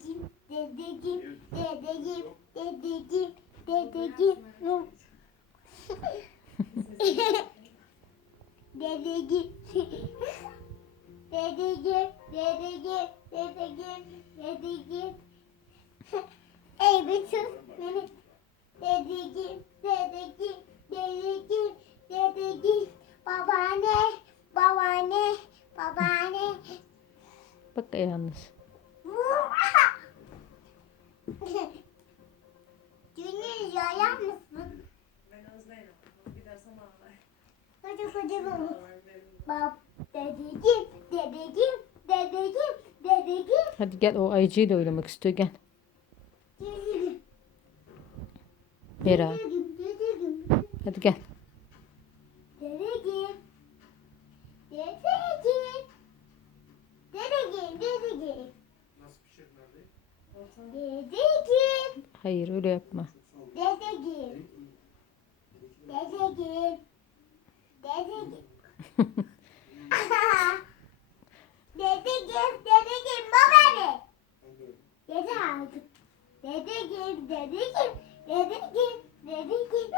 dedeciğim, dedeciğim, dedeciğim, dedeciğim, dedeciğim. Dedeciğim. Dedeciğim, dedeciğim, dedeciğim, dedeciğim. Ey bütün beni. Dedeciğim, dedeciğim, dedeciğim, dedeciğim. Babaanne, babaanne, babaanne. Bak yalnız. Dünür yayar mısın? Ben Özley'im. Gidersem ağlar. Hadi hadi baba. Bab, dedeciğim, dedeciğim, dedeciğim, dedeciğim, Hadi gel o ayıcıyla oynamak istiyor gel. Bera. Hadi gel. dedeciğim. Dedeciğim. Dedeciğim, dedeciğim. Dedeciğim, Hayır öyle yapma. dedeciğim. Dedeciğim. Dedeciğim. Dedeciğim, dedeciğim, babaanne. Dede aldım. Dedeciğim, dedeciğim, dedeciğim, dedeciğim.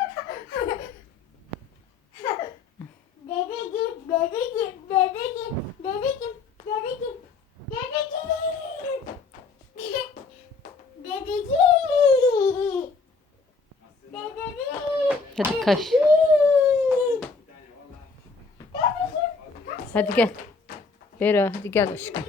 Dedeciğim, dedeciğim, dedeciğim, dedeciğim, dedeciğim, dedeciğim. Hadi kaç. Dedeciğim. Hadi gel. Bera hadi gel aşkım.